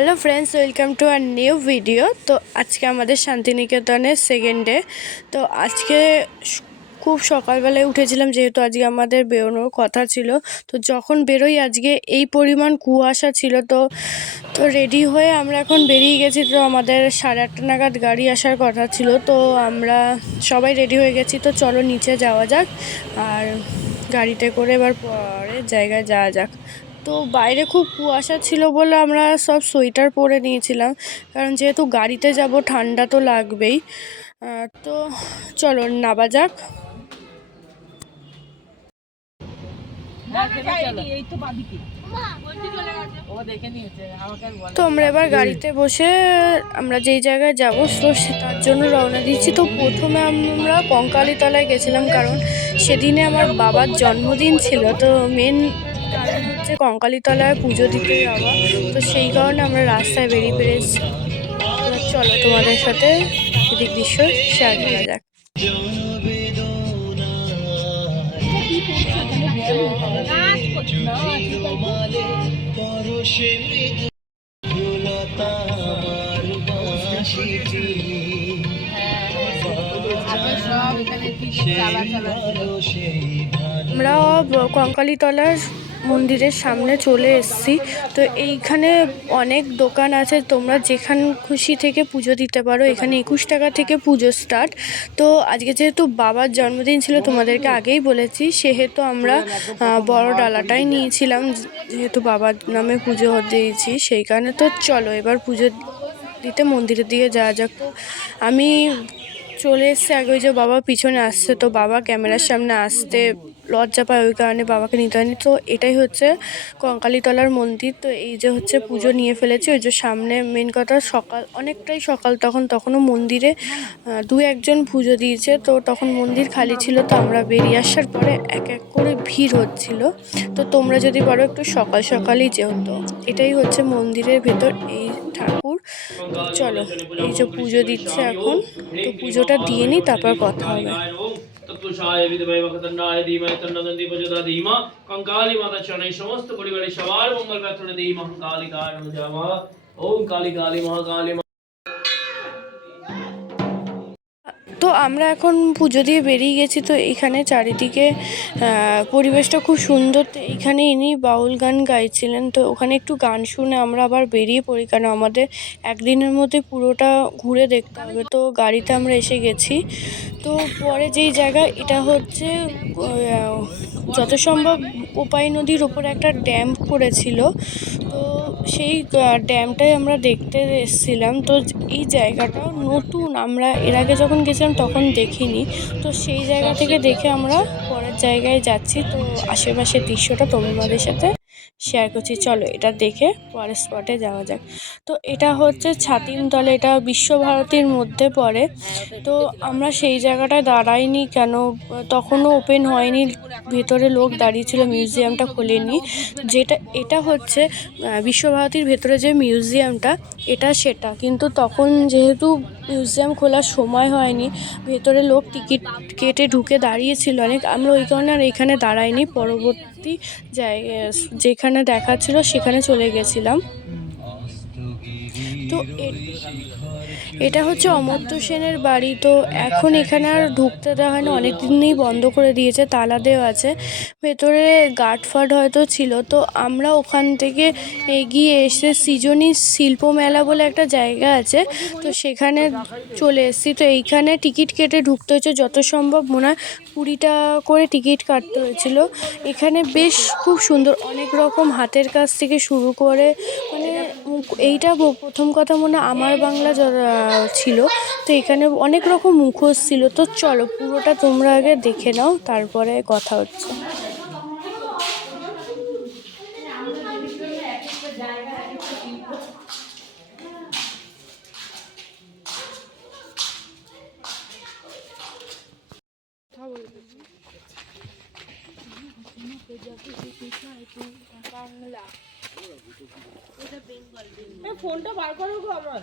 Hello friends, welcome to our new video. তো আজকে আমাদের শান্তিনিকেতনের সেকেন্ড ডে। তো আজকে খুব সকালবেলায় উঠেছিলাম, যেহেতু আজকে আমাদের বেরোনোর কথা ছিল। তো যখন বেরোই আজকে এই পরিমাণ কুয়াশা ছিল। তো তো রেডি হয়ে আমরা এখন বেরিয়ে গেছি। তো আমাদের 8:30 নাগাদ গাড়ি আসার কথা ছিল। তো আমরা সবাই রেডি হয়ে গেছি। তো চলো নিচে যাওয়া যাক, আর গাড়িতে করে এবার পরের জায়গায় যাওয়া যাক। তো বাইরে খুব কুয়াশা ছিল বলে আমরা সব সোয়েটার পরে নিয়েছিলাম, কারণ যেহেতু গাড়িতে যাব ঠান্ডা তো লাগবেই। তো চলো নামা যাক। তো আমরা এবার গাড়িতে বসে আমরা যেই জায়গায় যাবো তো তার জন্য রওনা দিচ্ছি। তো প্রথমে আমরা কঙ্কালীতলায় গেছিলাম, কারণ সেদিনে আমার বাবার জন্মদিন ছিল। তো মেন কারণ হচ্ছে কঙ্কালীতলায় পুজো দিতে যাওয়া। তো সেই কারণে আমরা রাস্তায় বেরিয়ে পেরেছি। এবার চলো তোমাদের সাথে প্রাকৃতিক দৃশ্য শেয়ার করা যাক। আমরা কঙ্কালীতলার মন্দিরের সামনে চলে এসেছি। তো এইখানে অনেক দোকান আছে, তোমরা যেখান খুশি থেকে পুজো দিতে পারো। এখানে 21 টাকা থেকে পুজো স্টার্ট। তো আজকে যেহেতু বাবার জন্মদিন ছিল, তোমাদেরকে আগেই বলেছি, সেহেতু আমরা বড় ডালাটাই নিয়েছিলাম, যেহেতু বাবার নামে পুজো দিয়েছি সেই কারণে। তো চলো এবার পুজো দিতে মন্দিরের দিকে যাওয়া যাক। তো আমি চলে এসছে আগে, ওই যে বাবা পিছনে আসছে। তো বাবা ক্যামেরার সামনে আসতে লজ্জা পায়, ওই কারণে বাবাকে নিতে হয়নি। তো এটাই হচ্ছে কঙ্কালীতলার মন্দির। তো এই যে হচ্ছে পুজো নিয়ে ফেলেছি। ওই যে সামনে মেন কথা, সকাল অনেকটাই সকাল, তখনও মন্দিরে দু একজন পুজো দিয়েছে। তো তখন মন্দির খালি ছিল। তো আমরা বেরিয়ে আসার পরে এক এক করে ভিড় হচ্ছিল। তো তোমরা যদি পারো একটু সকাল সকালই যেও। তো এটাই হচ্ছে মন্দিরের ভেতর এই ঠাকুর। তো চলো এই যে পুজো দিচ্ছে এখন, তো পুজোটা দিয়ে নিই, তারপর কথা হবে। তৎপুরুষায় বিদ্মহে বক্রতুণ্ডায় ধীমহি তন্নো দন্তি প্রচোদয়াৎ। কঙ্কালী মাতা চরণে সমস্ত পরিবারের সবার মঙ্গল প্রার্থনা দেই। মহাকালিকায় নমঃ। ওম কালী কালী মহাকালী। তো আমরা এখন পুজো দিয়ে বেরিয়ে গেছি। তো এখানে চারিদিকে পরিবেশটা খুব সুন্দর। তো এইখানে ইনি বাউল গান গাইছিলেন। তো ওখানে একটু গান শুনে আমরা আবার বেরিয়ে পড়ি, কারণ আমাদের একদিনের মধ্যে পুরোটা ঘুরে দেখতে হবে। তো গাড়িতে আমরা এসে গেছি। তো পরে যেই জায়গা, এটা হচ্ছে যত সম্ভব কোপাই নদীর ওপরে একটা ড্যাম করেছিল। তো সেই ড্যামটাই আমরা দেখতে এসেছিলাম। তো এই জায়গাটাও নতুন, আমরা এর আগে যখন গেছিলাম তখন দেখিনি। তো সেই জায়গা থেকে দেখে আমরা পরের জায়গায় যাচ্ছি। তো আশেপাশের দৃশ্যটা তোমাদের সাথে শেয়ার করছি। চলো এটা দেখে পরের স্পটে যাওয়া যাক। তো এটা হচ্ছে ছাতিমতলা, এটা বিশ্বভারতীর মধ্যে পড়ে। তো আমরা সেই জায়গাটায় দাঁড়াইনি, কেন তখনও ওপেন হয়নি, ভেতরে লোক দাঁড়িয়েছিল, মিউজিয়ামটা খোলেনি। এটা হচ্ছে বিশ্বভারতীর ভেতরে যে মিউজিয়ামটা, এটা সেটা কিন্তু তখন যেহেতু মিউজিয়াম খোলার সময় হয়নি, ভেতরে লোক টিকিট কেটে ঢুকে দাঁড়িয়েছিল অনেক। আমরা ওই কারণে আর এখানে দাঁড়াইনি, পরবর্তী জায়গায় যেখানে দেখাচ্ছিল সেখানে চলে গেছিলাম। তো এটা হচ্ছে অমর্ত্য সেনের বাড়ি। তো এখন এখানে আর ঢুকতে দেওয়া হয় না, অনেক দিনই বন্ধ করে দিয়েছে, তালা দেওয়া আছে। ভেতরে গার্ড ফার্ড হয়তো ছিল। তো আমরা ওখান থেকে এগিয়ে এসে সৃজনী শিল্প মেলা বলে একটা জায়গা আছে, তো সেখানে চলে এসেছি। তো এইখানে টিকিট কেটে ঢুকতে হয়েছে, যত সম্ভব মনে হয় 20 টাকা করে টিকিট কাটতে হয়েছিল। এখানে বেশ খুব সুন্দর, অনেক রকম হাতের কাজ থেকে শুরু করে, মানে এইটা প্রথম কথা মনে হয় আমার বাংলা ছিল। তো এখানে অনেক রকম মুখোশ ছিল। তো চলো পুরোটা তোমরা আগে দেখে নাও, তারপরে কথা হচ্ছে। বাংলা ফোনটা বার করো গো আমার।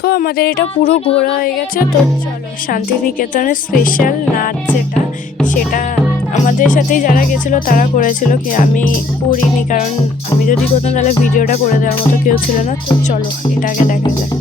তো আমাদের এটা পুরো ঘোরা হয়ে গেছে। তো চলো শান্তিনিকেতনের স্পেশাল নাচ যেটা, সেটা আমাদের সাথেই যারা গেছিলো তারা করেছিল, কি আমি করিনি, কারণ আমি যদি করতাম তাহলে ভিডিওটা করে দেওয়ার মতো কেউ ছিল না। তো চলো এটা আগে দেখা যাক।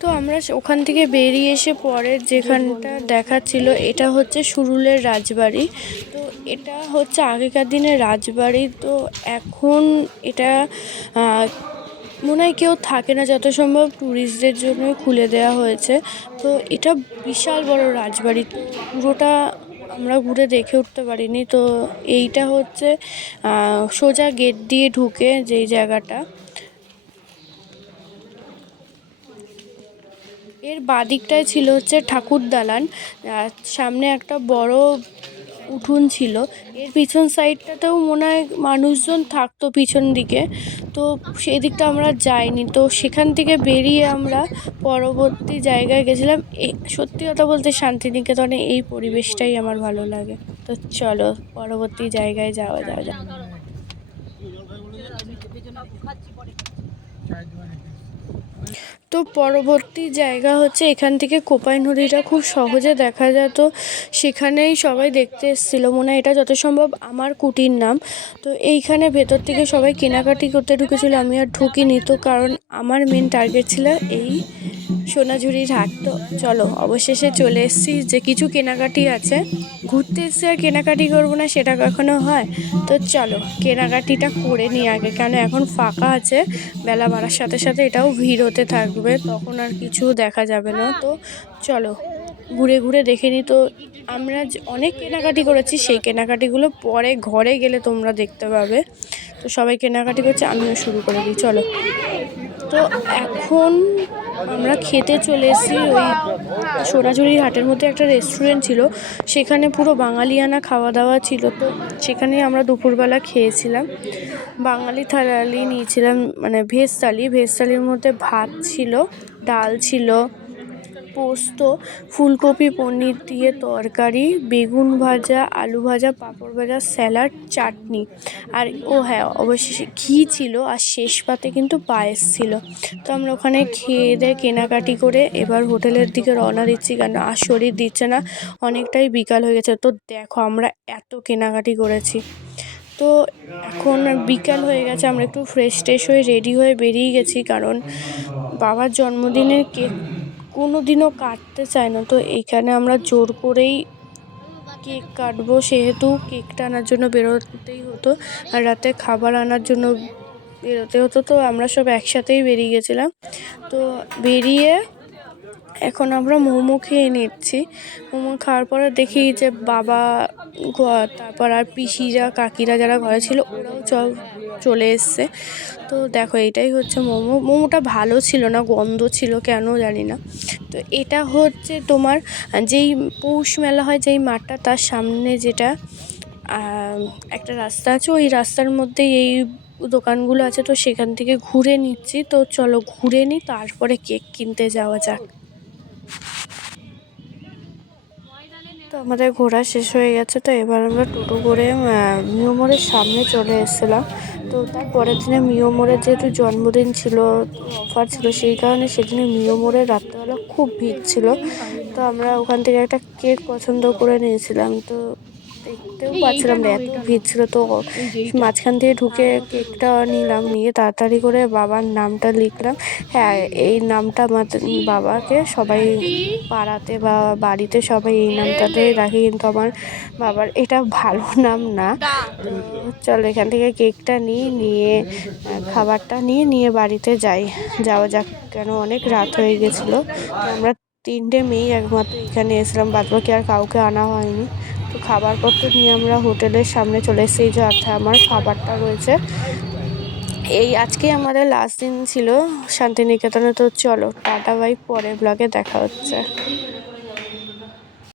তো আমরা ওখান থেকে বেরিয়ে এসে পরের যেখানটা দেখাচ্ছিল, এটা হচ্ছে সুরুলের রাজবাড়ি। তো এটা হচ্ছে আগেকার দিনের রাজবাড়ি। তো এখন এটা মনে হয় কেউ থাকে না, যত সম্ভব ট্যুরিস্টদের জন্যই খুলে দেওয়া হয়েছে। তো এটা বিশাল বড় রাজবাড়ি, তো পুরোটা আমরা ঘুরে দেখে উঠতে পারিনি। তো এইটা হচ্ছে সোজা গেট দিয়ে ঢুকে যেই জায়গাটা, এর বাদিকটায় ছিল হচ্ছে ঠাকুর দালান, আর সামনে একটা বড় উঠোন ছিল। এর পিছন সাইডটাতেও মনে হয় মানুষজন থাকতো পিছন দিকে, তো সেই দিকটা আমরা যাইনি। তো সেখান থেকে বেরিয়ে আমরা পরবর্তী জায়গায় গেছিলাম। সত্যি কথা বলতে শান্তিনিকেতনে এই পরিবেশটাই আমার ভালো লাগে। তো চলো পরবর্তী জায়গায় যাওয়া যাওয়া যাক। তো পরবর্তী জায়গা হচ্ছে এখান থেকে কোপাই নদীটা খুব সহজে দেখা যায়, তো সেখানেই সবাই দেখতে এসেছিলো। মনে হয় এটা যত সম্ভব আমার কুটির নাম। তো এইখানে ভেতর থেকে সবাই কেনাকাটি করতে ঢুকেছিল, আমি আর ঢুকিনি, তো কারণ আমার মেন টার্গেট ছিল এই সোনাঝুরির হাট। তো চলো অবশেষে চলে এসেছি, যে কিছু কেনাকাটি আছে, ঘুরতে এসেছি আর কেনাকাটি করবো না সেটা কখনো হয়? তো চলো কেনাকাটিটা করে নিই আগে, কেন এখন ফাঁকা আছে, বেলা বাড়ার সাথে সাথে এটাও ভিড় হতে থাকবে, তখন আর কিছু দেখা যাবে না। তো চলো ঘুরে ঘুরে দেখে নিই। তো আমরা অনেক কেনাকাটি করেছি, সেই কেনাকাটিগুলো পরে ঘরে গেলে তোমরা দেখতে পাবে। তো সবাই কেনাকাটি করছে, আমিও শুরু করে দিই, চলো। তো এখন আমরা খেতে চলে এসেছি ওই সোনাঝুরির হাটের মধ্যে একটা রেস্টুরেন্ট ছিল, সেখানে পুরো বাঙালিয়ানা খাওয়া দাওয়া ছিল। তো সেখানেই আমরা দুপুরবেলা খেয়েছিলাম, বাঙালি থালি নিয়েছিলাম, মানে ভেজ থালি। ভেজ থালির মধ্যে ভাত ছিল, ডাল ছিল, পোস্ত, ফুলকপি পনির দিয়ে তরকারি, বেগুন ভাজা, আলু ভাজা, পাঁপড় ভাজা, স্যালাড, চাটনি, আর হ্যাঁ অবশেষে ঘি ছিল, আর শেষ পাতে কিন্তু পায়েস ছিল। তো আমরা ওখানে খেয়ে দিয়ে কেনাকাটি করে এবার হোটেলের দিকে রওনা দিচ্ছি, কেন আর শরীর দিচ্ছে না, অনেকটাই বিকাল হয়ে গেছে। তো দেখো আমরা এত কেনাকাটি করেছি। তো এখন বিকাল হয়ে গেছে, আমরা একটু ফ্রেশ ট্রেশ হয়ে রেডি হয়ে বেরিয়ে গেছি, কারণ বাবার জন্মদিনের কেক কোনো দিনও কাটতে চায় না, তো এইখানে আমরা জোর করেই কেক কাটবো, সেহেতু কেকটা আনার জন্য বেরোতেই হতো, আর রাতে খাবার আনার জন্য বেরোতে হতো। তো আমরা সব একসাথেই বেরিয়ে গেছিলাম। তো বেরিয়ে এখন আমরা মোমো খেয়ে নিচ্ছি। মোমো খাওয়ার পরে দেখি যে বাবা, তারপর আর পিসিরা, কাকিরা যারা ঘরে ছিল ওরাও চলে এসছে। তো দেখো এইটাই হচ্ছে মোমো। মোমোটা ভালো ছিল না, গন্ধ ছিল কেন জানি না। তো এটা হচ্ছে তোমার যেই পৌষ মেলা হয় যেই মাঠটা, তার সামনে যেটা একটা রাস্তা আছে, ওই রাস্তার মধ্যেই এই দোকানগুলো আছে। তো সেখান থেকে ঘুরে নিচ্ছি, তো চলো ঘুরে নিই, তারপরে কেক কিনতে যাওয়া যাক। তো আমাদের ঘোরা শেষ হয়ে গেছে, তো এবার আমরা টোটো করে মিও মোড়ের সামনে চলে এসেছিলাম। তো তার পরের দিনে মিও মোড়ের যেহেতু জন্মদিন ছিল, অফার ছিল, সেই কারণে সেদিনে মিও মোড়ে রাত্রেবেলা খুব ভিড় ছিল। তো আমরা ওখান থেকে একটা কেক পছন্দ করে নিয়েছিলাম। তো দেখতেও পাচ্ছিলাম না এত ভিড় ছিল, তো মাঝখান দিয়ে ঢুকে কেকটা নিলাম, নিয়ে তাড়াতাড়ি করে বাবার নামটা লিখলাম। হ্যাঁ, এই নামটা আমাদের বাবাকে সবাই পাড়াতে বা বাড়িতে সবাই এই নামটাতেই রাখে, কিন্তু আমার বাবার এটা ভালো নাম না। তো চলো এখান থেকে কেকটা নিয়ে খাবারটা নিয়ে বাড়িতে যাওয়া যাক, কেন অনেক রাত হয়ে গেছিলো। আমরা 3টে মেয়েই একমাত্র এখানে এসেছিলাম, বাদবাকি আর কাউকে আনা হয়নি। তো খাবারপত্র নিয়ে আমরা হোটেলের সামনে চলে এসেছি, এই যে অর্থাৎ আমার খাবারটা রয়েছে। এই আজকে আমাদের লাস্ট দিন ছিল শান্তিনিকেতনে। তো চলো টাটা বাই, পরের ব্লগে দেখা হচ্ছে।